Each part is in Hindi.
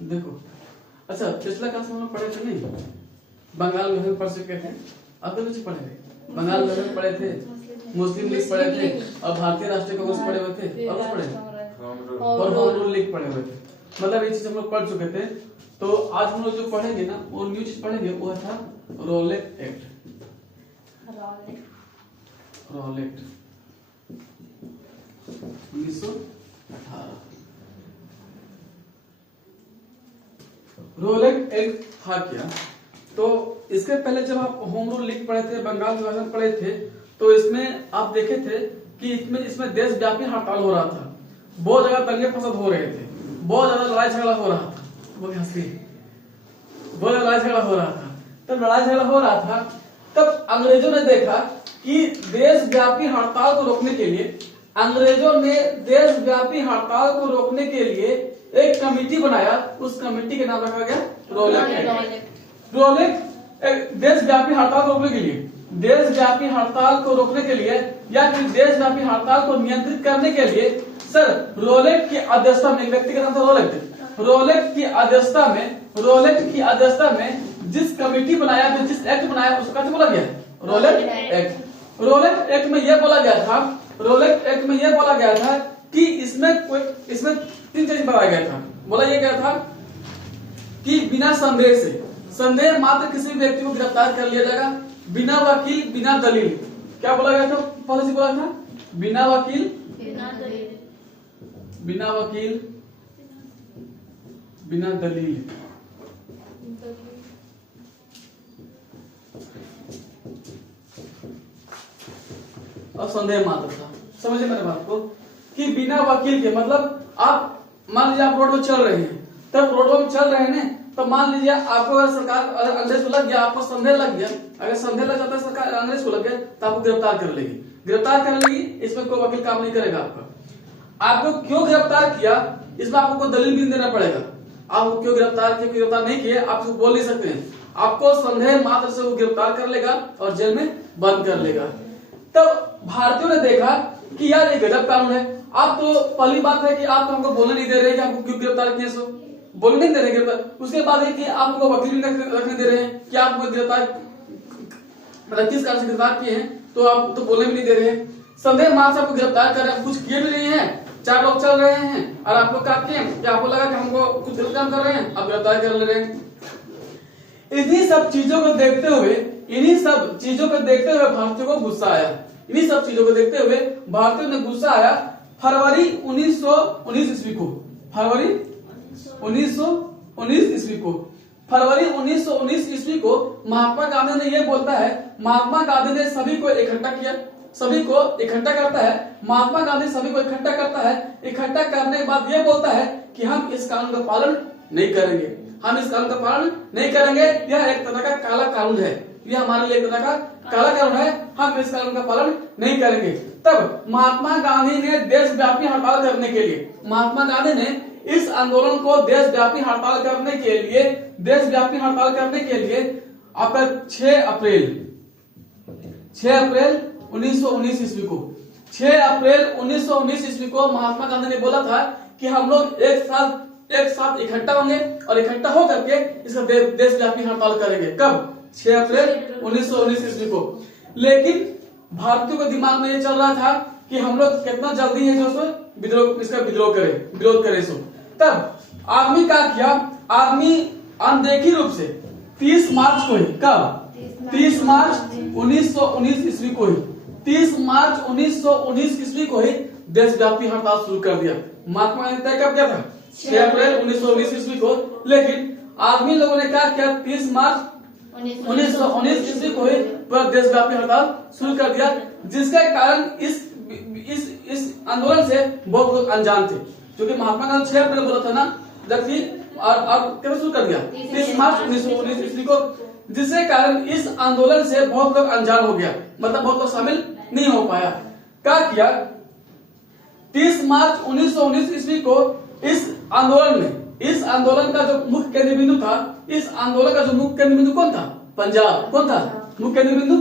देखो, अच्छा पिछला क्लास में हम लोग पढ़े थे नहीं, बंगाल विभाजन पढ़ चुके थे। अब तो कुछ पढ़े थे, बंगाल विभाजन पढ़े थे, मुस्लिम लीग पढ़े थे, और भारतीय राष्ट्रीय कांग्रेस पढ़े हुए थे, और कुछ पढ़े थे, और होम रूल लीग पढ़े हुए थे। मतलब ये चीज हम लोग पढ़ चुके थे। तो आज हम लोग जो पढ़ेंगे ना, वो न्यू चीज पढ़ेंगे, वो था Rowlatt act. Rowlatt 1918। Rowlatt act था क्या? तो इसके पहले जब आप होम रूल लीग पढ़े थे, बंगाल विभाजन पढ़े थे, तो इसमें आप देखे थे कि इसमें देशव्यापी हड़ताल हो रहा था, बहुत जगह दंगे फसाद हो रहे थे, बहुत ज्यादा लड़ाई झगड़ा हो रहा था, बहुत ज्यादा लड़ाई झगड़ा हो रहा था। तब लड़ाई झगड़ा हो रहा था, तब अंग्रेजों ने देखा कि देशव्यापी हड़ताल को रोकने के लिए, अंग्रेजों ने देशव्यापी हड़ताल को रोकने के लिए एक कमेटी बनाया। उस कमेटी के नाम रखा गया रॉलेट एक्ट। रॉलेट देशव्यापी हड़ताल को रोकने के लिए, देशव्यापी हड़ताल को रोकने के लिए या फिर देशव्यापी हड़ताल को नियंत्रित करने के लिए सर रॉलेट की अध्यक्षता में, व्यक्ति का नाम था रॉलेट। रॉलेट की अध्यक्षता में जिस कमेटी बनाया, फिर जिस एक्ट बनाया, उसको कैसे बोला गया? Rowlatt act. रॉलेट एक्ट में यह बोला गया था कि इसमें 3 चीज बताया गया था। बोला यह गया था कि बिना संदेह मात्र किसी भी व्यक्ति को गिरफ्तार कर लिया जाएगा, बिना वकील बिना दलील। क्या बोला गया था? पॉलिसी बोला था बिना वकील बिना दलील। और संदेह मात्र था। समझे मेरे बात को कि बिना वकील के, मतलब आप मान लीजिए आप रोड में चल रहे हैं, तब रोड में चल रहे हैं, तो मान लीजिए आपको अगर सरकार अंग्रेज को लग गया, आपको संदेह लग गया, अगर संदेह लग जाता है सरकार अंग्रेज को लग गया, तो आपको गिरफ्तार कर लेगी। इसमें कोई वकील काम नहीं करेगा आपको क्यों गिरफ्तार किया, इसमें आपको कोई दलील भी नहीं देना पड़ेगा। आपको क्यों गिरफ्तार नहीं किए, आप बोल नहीं सकते हैं। आपको संदेह मात्र से वो गिरफ्तार कर लेगा और जेल में बंद कर लेगा। तब भारतीयों ने देखा कि यार ये गजब कानून है। आप तो पहली बात है कि आप तो हमको बोलने नहीं दे रहे कि आपको क्यों गिरफ्तार किए, सो बोलने नहीं दे रहे गिरफ्तार। उसके बाद है कि आप हमको वकील भी रखने दे रहे हैं कि आप गिरफ्तार, मतलब किस कारण से गिरफ्तार किए हैं, तो आप तो बोलने भी नहीं दे रहे हैं। संदेह मात्र से आपको गिरफ्तार कर रहे हैं, कुछ किए भी नहीं है, 4 लोग चल रहे हैं और आप लोग क्या किए कि आपको लगा कि हमको कुछ गलत काम कर रहे हैं, आप गिरफ्तार कर ले रहे हैं। इन्हीं सब चीजों को देखते हुए भारतीयों को गुस्सा आया। इन्हीं सब चीजों को देखते हुए भारतीयों ने गुस्सा आया। फरवरी 1919 ईस्वी को, फरवरी 1919 ईस्वी को महात्मा गांधी ने यह बोलता है, महात्मा गांधी ने सभी को इकट्ठा करता है। महात्मा गांधी सभी को इकट्ठा करता है। इकट्ठा करने के बाद यह बोलता है कि हम इस कानून का पालन नहीं करेंगे, यह एक तरह का काला कानून है, यह हमारे लिए एक तरह का काला कानून है, हम इस कानून का पालन नहीं करेंगे। तब महात्मा गांधी ने देशव्यापी हड़ताल करने के लिए, महात्मा गांधी ने इस आंदोलन को देशव्यापी हड़ताल करने के लिए आपका 6 अप्रैल 1919 ईस्वी को, 6 अप्रैल 1919 ईस्वी को महात्मा गांधी ने बोला था कि हम लोग एक साथ इकट्ठा होंगे और इकट्ठा होकर के इसका देशव्यापी हड़ताल करेंगे। कब? 6 अप्रैल 1919 ईस्वी को। लेकिन भारतीयों के दिमाग में ये चल रहा था कि हम लोग कितना जल्दी है जो विरोध करे सो। तब आदमी क्या किया? आदमी अनदेखी रूप से 30 मार्च को ही, कब? 30 मार्च 1919 ईस्वी को ही, 30 मार्च 1919 ईस्वी को ही देशव्यापी हड़ताल शुरू कर दिया। महात्मा गांधी तय कब किया था? 6 अप्रैल 1919 ईस्वी को। लेकिन आदमी लोगों ने क्या किया? 30 मार्च 1919 ईस्वी को ही देशव्यापी हड़ताल शुरू कर दिया, जिसके कारण इस आंदोलन से बहुत लोग अनजान थे, क्योंकि महात्मा गांधी 6 अप्रैल बोला था ना, जबकि और कब शुरू कर दिया? 30 मार्च 1919 ईस्वी को, जिसके कारण इस आंदोलन से बहुत लोग अनजान हो गया, मतलब बहुत लोग शामिल नहीं हो पाया। क्या किया? 30 मार्च 1919 ईस्वी को इस आंदोलन का जो मुख्य केंद्र बिंदु था, इस आंदोलन का जो मुख्य केंद्र बिंदु कौन था? पंजाब। कौन था मुख्य केंद्र बिंदु?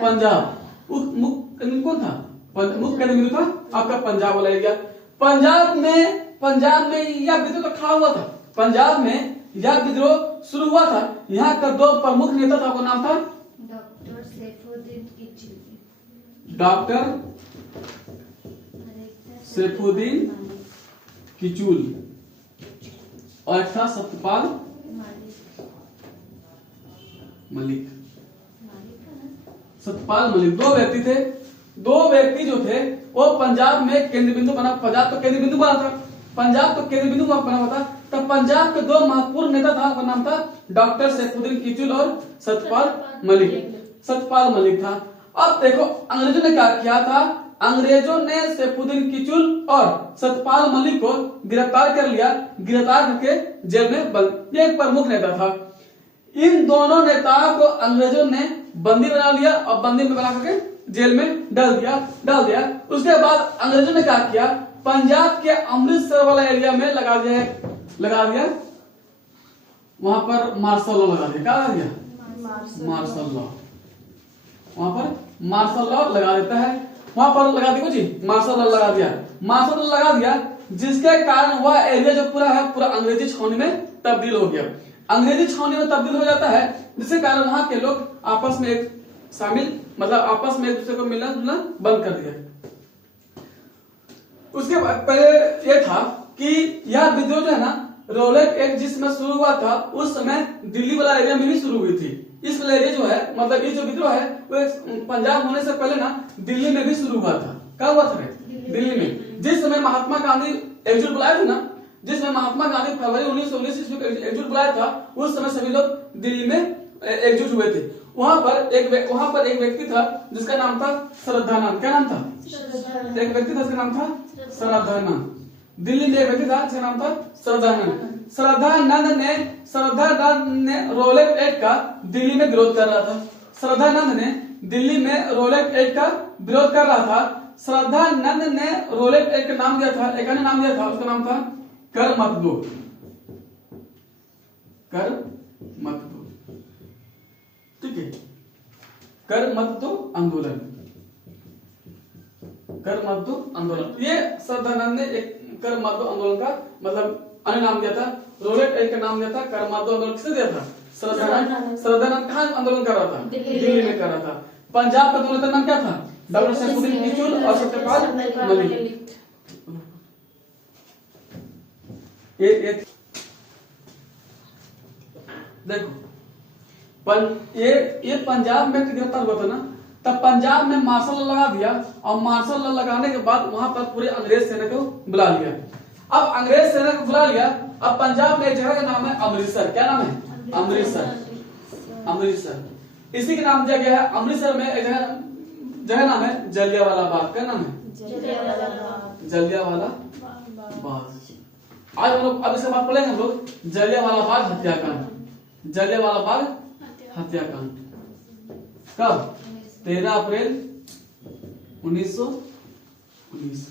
पंजाब। मुख्य केंद्र कौन था? मुख्य केंद्र बिंदु था आपका पंजाब वाला एरिया। पंजाब में यह विद्रोह तो खड़ा हुआ था, पंजाब में यह विद्रोह शुरू हुआ था। यहाँ का दो प्रमुख नेता था, उनका नाम था डॉक्टर सैफुद्दीन किचलू। डॉक्टर सैफुद्दीन किचलू और एक था सत्यपाल मलिक। सत्यपाल मलिक दो व्यक्ति थे। दो व्यक्ति जो थे वो पंजाब में केंद्र बिंदु बना, पंजाब तो केंद्र बिंदु बना था, पंजाब तो केंद्र बिंदु बना हुआ था। तब पंजाब के दो महत्वपूर्ण नेता था, उनका नाम था डॉक्टर सैफुद्दीन किचलू और सत्यपाल मलिक। सत्यपाल मलिक था। अब देखो अंग्रेजों ने क्या किया था, अंग्रेजों ने सैफुद्दीन किचलू और सत्यपाल मलिक को गिरफ्तार कर लिया, गिरफ्तार करके जेल में बंद। ये एक प्रमुख नेता था। इन दोनों नेताओं को अंग्रेजों ने बंदी बना लिया और बंदी में बना करके जेल में डाल दिया। उसके बाद अंग्रेजों ने क्या किया, पंजाब के अमृतसर वाला एरिया में लगा दिया वहां पर मार्शल लॉ लगा दिया। क्या लगा दिया? Martial law. वहां पर मार्शल लॉ लगा देता है, वहां पर लगा दिया कुछ मार्शल लॉ लगा दिया। मार्शल लॉ लगा दिया जिसके कारण वह एरिया जो पूरा है पूरा अंग्रेजी छावनी में तब्दील हो गया। अंग्रेजी छावनी में तब्दील हो जाता है जिसके कारण वहां के लोग आपस में एक शामिल मतलब आपस में एक दूसरे को मिलना जुलना बंद कर दिया। उसके बाद पहले यह था कि यह विद्रोह जो है ना रौलट एक्ट जिसमें शुरू हुआ था उस समय दिल्ली वाला एरिया में भी शुरू हुई थी। इस वाला एरिया जो है मतलब ये जो विद्रोह है वो पंजाब होने से पहले ना दिल्ली में भी शुरू हुआ था। क्या हुआ था? दिल्ली में। जिस समय महात्मा गांधी एकजुट बुलाए थे ना, जिस समय महात्मा गांधी फरवरी 1919 ईस्वी को एकजुट बुलाया था, उस समय सभी लोग दिल्ली में एकजुट हुए थे। वहां पर एक व्यक्ति था जिसका नाम था श्रद्धानंद। क्या नाम था? एक व्यक्ति था जिसका नाम था श्रद्धानंद। दिल्ली में एक व्यक्ति था जिसका नाम था श्रद्धानंद। श्रद्धानंद ने रौलट एक्ट का दिल्ली में विरोध कर रहा था। श्रद्धानंद ने दिल्ली में रौलट एक्ट का विरोध कर रहा था। श्रद्धानंद ने रौलट एक्ट का नाम दिया था, एक अन्य नाम दिया था, उसका नाम था कर मत दो। कर मत दो, ठीक है, कर मत दो आंदोलन। कर मत दो आंदोलन, ये श्रद्धानंद ने एक कर मत दो आंदोलन का मतलब अन्य नाम दिया था। रौलट एक्ट का नाम दिया था कर मत दो आंदोलन। किसने दिया था? श्रद्धानंद कहाँ आंदोलन कर रहा था? दिल्ली में कर रहा था। पंजाब का दोनों नाम क्या था? डॉक्टर सैफुद्दीन किचलू और सत्यपाल मलिक। देखो ये पंजाब में गिरफ्तार हुआ था ना, तब पंजाब में मार्शल लॉ लगा दिया और मार्शल लॉ लगाने के बाद वहां पर पूरे अंग्रेज सेना को बुला लिया। अब अंग्रेज सेना को बुला लिया। अब पंजाब में एक जगह का नाम है अमृतसर। क्या नाम है? अमृतसर। इसी का नाम दिया गया है। अमृतसर में एक जगह नाम है जलियांवाला बाग। क्या नाम है? जलियांवाला बाग। आज हम लोग अब इसके बाद पढ़ेंगे हम लोग जलियांवाला बाग हत्याकांड। जलियांवाला बाग हत्याकांड कब? 13 अप्रैल 1919।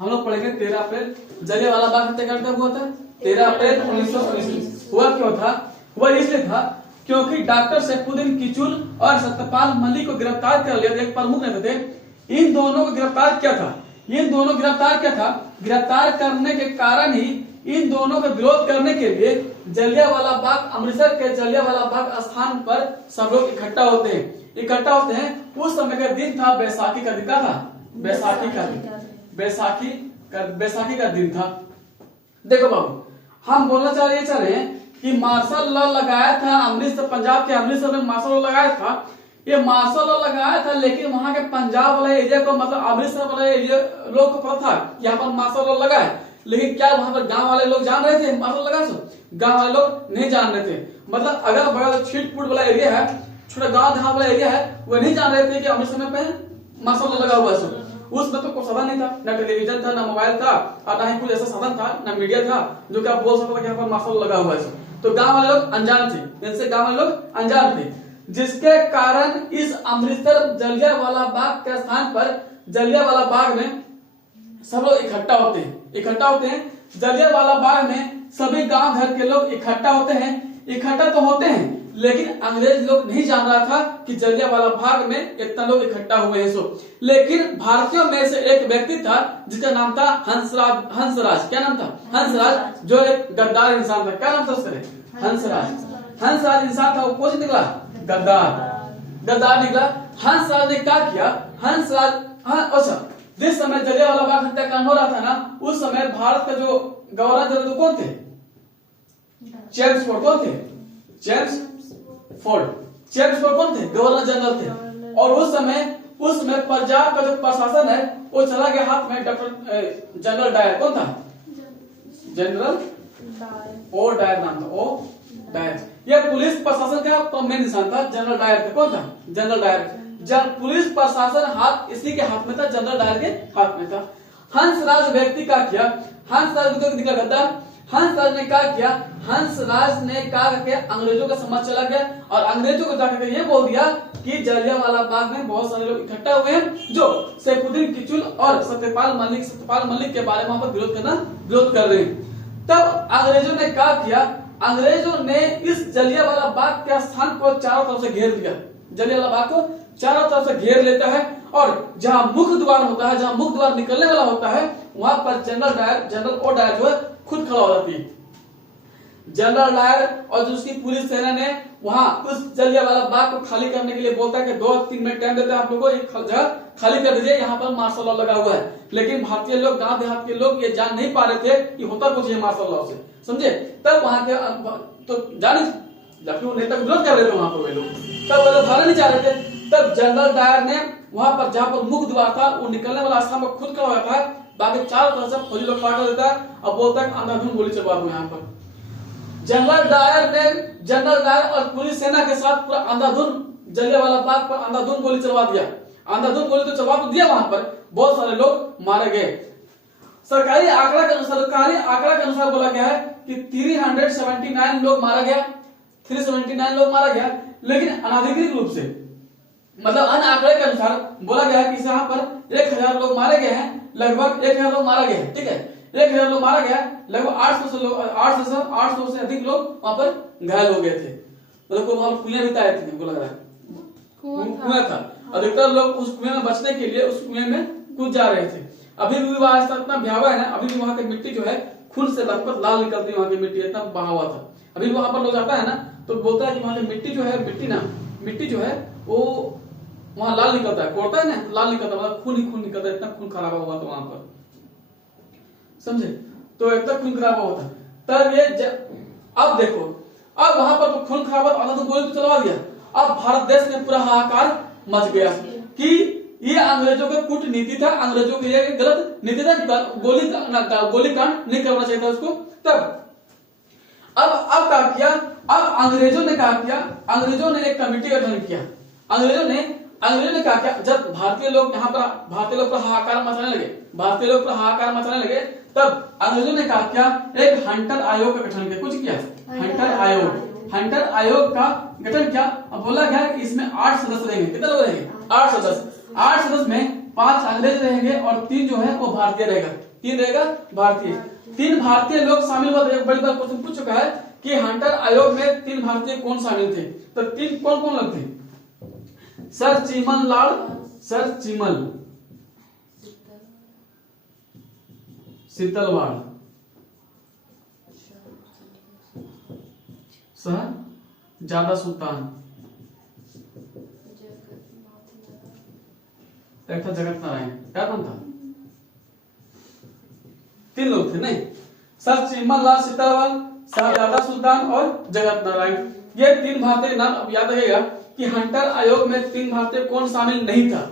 हम लोग पढ़ेंगे 13 अप्रैल। जलियांवाला बाग हत्याकांड कब हुआ था? 13 अप्रैल 1919। हुआ क्यों था? हुआ इसलिए था क्योंकि डॉक्टर सैफुद्दीन किचलू और सत्यपाल मलिक को गिरफ्तार कर लिया। एक प्रमुख नेता थे, इन दोनों को गिरफ्तार किया था। गिरफ्तार करने के कारण ही इन दोनों का विरोध करने के लिए जलियांवाला बाग, अमृतसर के जलियांवाला बाग स्थान पर सब लोग इकट्ठा होते हैं। उस समय का दिन था बैसाखी का दिन। क्या था? बैसाखी का दिन था। देखो बाबू, हम बोलना चाह रहे हैं कि मार्शल लॉ लगाया था अमृतसर, पंजाब के अमृतसर में मार्शल लॉ लगाया था। ये मार्शल लॉ लगाया था लेकिन वहां के पंजाब वाले एरिया को मतलब अमृतसर वाले एरिया लोग को पता था यहाँ पर मार्शल लॉ लगा है, लेकिन क्या वहां पर गांव वाले लोग जान रहे थे मार्शल लगा? गांव वाले लोग नहीं जान रहे थे। मतलब अगर बड़ा छिटपुट वाला एरिया है, छोटा गांव देहात वाला एरिया है, वो नहीं जान रहे थे कि अमृतसर में मार्शल लॉ लगा हुआ है। उसमें तो कोई साधन नहीं था, ना टेलीविजन था, ना मोबाइल था और ना ही कुछ ऐसा साधन था, ना मीडिया था जो कि आप बोल सकते थे कि यहाँ पर मार्शल लगा हुआ है। तो गांव वाले लोग अनजान थे, जिसके कारण इस अमृतसर जलियांवाला बाग के स्थान पर जलियांवाला बाग में सब लोग इकट्ठा होते हैं। जलियांवाला बाग में सभी गांव घर के लोग इकट्ठा तो होते हैं लेकिन अंग्रेज लोग नहीं जान रहा था कि जलियांवाला बाग में इतना लोग इकट्ठा हुए हैं। सो लेकिन भारतीयों में से एक व्यक्ति था जिसका नाम था हंसराज। क्या नाम था? हंसराज, जो एक गद्दार इंसान था। क्या नाम था उसका? हंसराज इंसान था। वो कौन निकला? गद्दार निकला। हंसराज ने क्या किया? अच्छा, जिस समय जलियांवाला बाग हत्याकांड हो रहा था ना, उस समय भारत का जो गवर्नर जनरल कौन थे? James Ford. कौन थे? जेम्स फोर्ड कौन थे? गवर्नर जनरल थे। और उस समय पंजाब का जो प्रशासन है वो चला गया हाथ में डॉक्टर जनरल डायर। कौन था? जनरल ओ डायर नाम था। O Dyer. यह पुलिस प्रशासन का मेन इंसान था। जनरल डायर था। कौन था? General Dyer. जब पुलिस प्रशासन हाथ इसी के हाथ में था, जनरल डायर के हाथ में था। हंसराज व्यक्ति का किया? हंसराज निकला गद्दार। हंसराज ने क्या किया? हंसराज ने क्या करके अंग्रेजों का समाज चला गया और अंग्रेजों को जाकर ये बोल दिया कि जलियांवाला बाग में बहुत सारे लोग इकट्ठा हुए हैं जो सैफुद्दीन किचलू और सत्यपाल मलिक के बारे में वहां पर विरोध कर रहे हैं। तब अंग्रेजों ने क्या किया? अंग्रेजों ने इस जलियांवाला बाग के स्थान को चारों तरफ से घेर दिया। जलियांवाला बाग को चारों तरफ से घेर लेता है और जहां मुख्य द्वार होता है, जहां मुख्य द्वार निकलने वाला होता है, वहां पर जनरल ओ डायर जो है खुद खड़ा हो जाती है। जनरल डायर और जो उसकी पुलिस सेना ने वहां उस जलियांवाला बाग को खाली करने के लिए बोलता है कि 2-3 मिनट टाइम देते हैं आप लोगों को, जगह खाली कर दीजिए, यहाँ पर मार्शल लॉ लगा हुआ है। लेकिन भारतीय लोग, गांव देहात के लोग ये जान नहीं पा रहे थे कि होता कुछ है मार्शल लॉ से, समझे? तब वहां के तो जाने नेता विरोध कर रहे थे वहां पर वे लोग, तब वो लोग भागने नहीं चाह रहे थे। तब जनरल डायर ने वहां पर जहां पर मुख्य द्वार था, वो निकलने वाला स्थान पर खुद खड़ा हुआ था। बाकी चारों तरफ से फौजी लोग फाड़ देता है और बोलता है अंधाधुंध गोली चलवा दो। यहाँ पर जनरल डायर और पुलिस सेना के साथ पूरा अंधाधुंध जलियांवाला बाग पर अंधाधुंध गोली चलवा दिया। अंधाधुंध गोली तो चलवा तो दिया, वहां पर बहुत सारे लोग मारे गए। सरकारी आंकड़ा के अनुसार बोला गया है कि 379 लोग मारा गया, 379 लोग मारा गया। लेकिन अनाधिकृत रूप से, मतलब अन्य आंकड़े के अनुसार बोला गया है कि यहाँ पर 1000 लोग मारे गए हैं, लगभग 1000 लोग मारा गया है। ठीक है, 1000 लोग मारा गया, लगभग 800 से अधिक लोग वहां पर घायल हो गए थे। मतलब वहां पर कुएं भी ताए थे, हमको लग रहा है कुएं था। अधिकतर लोग उस कुएं में बचने के लिए उस कुएं में कूद जा रहे थे। अभी भी वहां इतना भयावह है, अभी भी वहां की मिट्टी जो है खून से लथपथ लाल निकलती है। वहां की मिट्टी इतना बहा हुआ था। अभी वहां पर लोग जाता है ना तो बोलता है कि वहां की मिट्टी जो है, मिट्टी जो है वो वहां लाल निकलता है, कोड़ता है ना, लाल निकलता है, मतलब खून ही खून निकलता है। इतना खून खराब हुआ था वहां पर, समझे? तो इतना खून खराब हुआ था। तब ये अब देखो, अब वहां पर तो खून खराब हुआ, तो गोली तो चलवा दिया। अब भारत देश में पूरा हाहाकार मच गया कि ये अंग्रेजों का कूटनीति था, अंग्रेजों की ये गलत नीति था, गोली कांड नहीं करना चाहिए था उसको। तब अब क्या किया? अब अंग्रेजों ने क्या किया? अंग्रेजों ने एक कमेटी का गठन किया। अंग्रेजों ने क्या किया? जब भारतीय लोग पर हाहाकार मचाने लगे, तब अंग्रेजों ने क्या किया? एक हंटर आयोग का गठन किया। कुछ किया? हंटर आयोग का गठन किया। अब बोला गया कि इसमें 8 सदस्य रहेंगे। कितने लोग रहेंगे? 8 सदस्य। 8 सदस्य में 5 अंग्रेज रहेंगे और 3 जो है वो भारतीय रहेगा। 3 रहेगा भारतीय। 3 भारतीय लोग शामिल हुए। एक बड़ी बात क्वेश्चन पूछ चुका है कि हंटर आयोग में 3 भारतीय कौन शामिल थे? तो 3 कौन लोग थे? सर चिमल शीतलवाड़, सर ज्यादा सुल्तान, एक था जगत नारायण। क्या नाम था? 3 लोग थे नहीं, सर चिमन लाल शीतलवाड़, शाहजादा सुल्तान और जगत नारायण। ये 3 भारतीय नाम अब याद रखेगा कि हंटर आयोग में 3 भारतीय कौन शामिल नहीं था?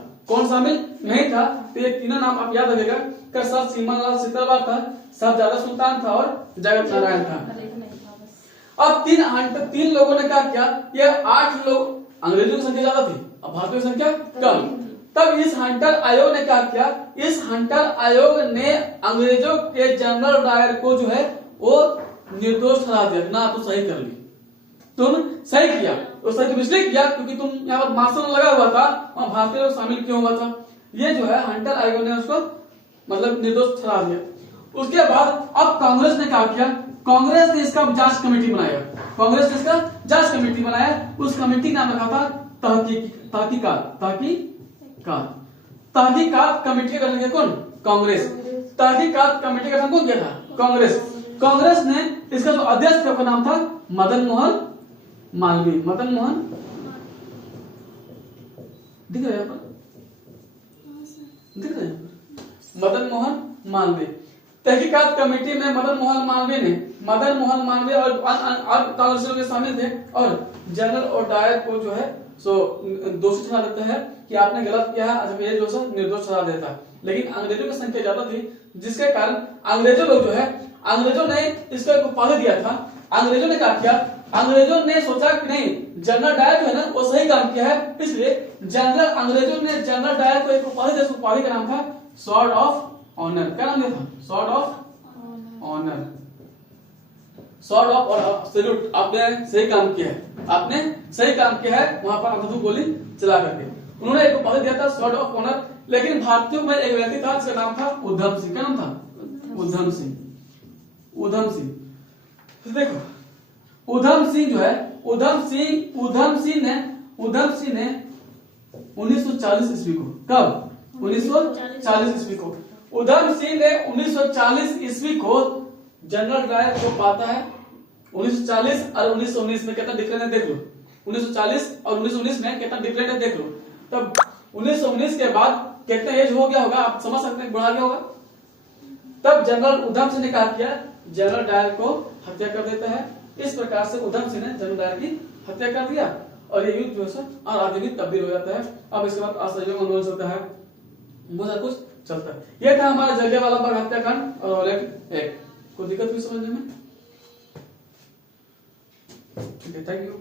तो ये तीनों नाम आप याद रखेगा कि सर चिमन लाल शीतलवाड़ था, शाहजादा सुल्तान था और जगत नारायण था। अब 3 लोगों ने क्या किया? ये 8 लोग, अंग्रेजों की संख्या ज्यादा थी, अब भारतीयों की संख्या कम। तब इस हंटर आयोग ने क्या किया? इस हंटर आयोग ने अंग्रेजों के जनरल डायर को जो है वो निर्दोष ठहरा दिया। ना तो सही कर ली, तुम सही किया, तो सही तुम इसलिए किया क्योंकि तुम यहाँ पर मार्शल लगा हुआ था, वहां भारतीय लोग शामिल क्यों हुआ था? ये जो है हंटर आयोग ने उसको मतलब निर्दोष ठहरा दिया। उसके बाद अब कांग्रेस ने क्या किया, कांग्रेस ने इसका जांच कमेटी बनाया, कांग्रेस ने इसका जांच कमेटी बनाया। उस कमेटी का नाम रखा था तहकीकात कमेटी का गठन किया कौन, कांग्रेस। तहकीकात कमेटी का गठन कौन किया था, कांग्रेस। कांग्रेस ने इसका जो अध्यक्ष था उसका नाम था मदन मोहन मालवीय। मदन मोहन दिख रहा है यहाँ पर, दिख रहा है यहाँ पर, मदन मोहन मालवीय। तहकीकात कमेटी में मदन मोहन मालवीय और कांग्रेस के शामिल थे और जनरल और डायर को जो है सो दोषी ठहरा देता है कि आपने गलत किया है, अच्छा ये जो है निर्दोष ठहरा देता है। लेकिन अंग्रेजों की संख्या ज्यादा थी, जिसके कारण अंग्रेजों लोग जो है, अंग्रेजों ने इसको एक उपाधि दिया था। अंग्रेजों ने क्या किया, अंग्रेजों ने सोचा कि नहीं जनरल डायर जो है ना वो सही काम किया है, इसलिए अंग्रेजों ने जनरल डायर को एक उपाधि दी। उपाधि का नाम था स्वॉर्ड ऑफ ऑनर। क्या नाम दिया था, sword of honour, sword of और सैल्यूट। आपने सही काम किया है, आपने सही काम किया है, वहां पर अंधाधुंध गोली चला करके उन्होंने एक उपाधि दिया था स्वॉर्ड ऑफ ऑनर। लेकिन भारतीयों में एक व्यक्ति था जिसका नाम था उधम सिंह। क्या नाम था, उधम सिंह। उधम सिंह, तो देखो उधम सिंह जो है, उधम सिंह ने 1940 ईस्वी को, कब, 1940 ईस्वी को उधम सिंह ने 1940 ईस्वी को जनरल डायर को पाता है। 1940 और 1919 में कितना डिफरेंस है देख लो, 1940 और 1919 में कितना डिफरेंस है देख लो। तब 1919 के बाद कितना एज हो गया होगा, आप समझ सकते हैं, बढ़ा गया होगा। तब जनरल उधम सिंह ने क्या किया, जनरल डायर को हत्या कर देता है। इस प्रकार से उधम सिंह ने जनरल डायर की हत्या कर दिया और ये युद्ध जो है और आधुनिक तब्दील हो जाता है। अब इसके बाद असहयोग आंदोलन चलता है, वो सब कुछ चलता है। ये था हमारा जलियांवाला बाग हत्याकांड और एक कोई दिक्कत हुई समझने में? ठीक है, थैंक यू।